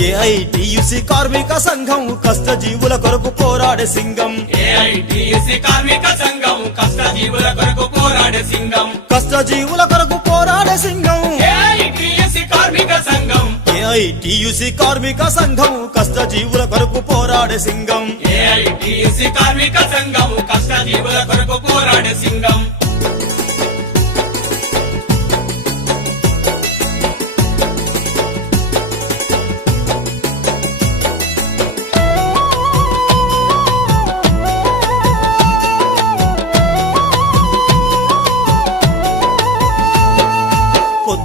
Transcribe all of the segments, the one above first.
AITUC కార్మిక సంఘం కష్టజీవుల కొరకు పోరాడే సింగం. ఏఐటిసి కార్మిక సంఘం కష్టజీవుల కొరకు పోరాడే సింగం. కష్టజీవుల కొరకు పోరాడే సింగం. కార్మిక సంఘం. ఏఐటియుసి కార్మిక సంఘం కష్టజీవుల కొరకు పోరాడే సింగం. ఏఐటిసి కార్మిక సంఘం కష్టజీవుల కొరకు పోరాడే సింగం.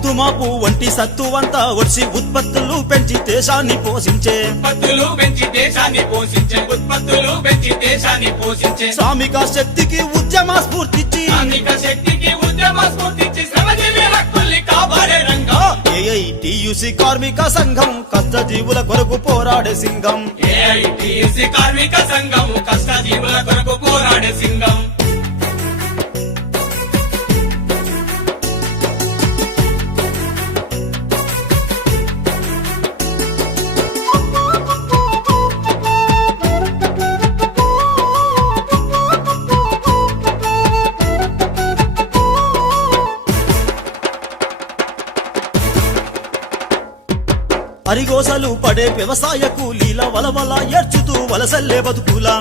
పొద్దుమాపు వంటి సత్తువంతా ఒడిసి ఉత్పత్తులు పెంచి దేశాన్ని పోషించే. ఉత్పత్తులు పెంచి దేశాన్ని పోషించే ఉత్పత్తులు పెంచి దేశాన్ని పోషించే. శ్రామిక శక్తికి ఉద్యమ స్ఫూర్తిచ్చి. శ్రామిక శక్తికి ఉద్యమ స్ఫూర్తించి శ్రమజీవి హక్కుల్ని కాపాడే రంగం. ఏఐటియుసి కార్మిక సంఘం కష్టజీవుల కొరకు పోరాడే సింగం ఏఐటిసి కార్మిక సంఘం కష్టజీవుల కొరకు అరిగోసలు పడే వ్యవసాయ కూలీల వలవల ఏడ్చుతూ వలసల్లే బతుకులా.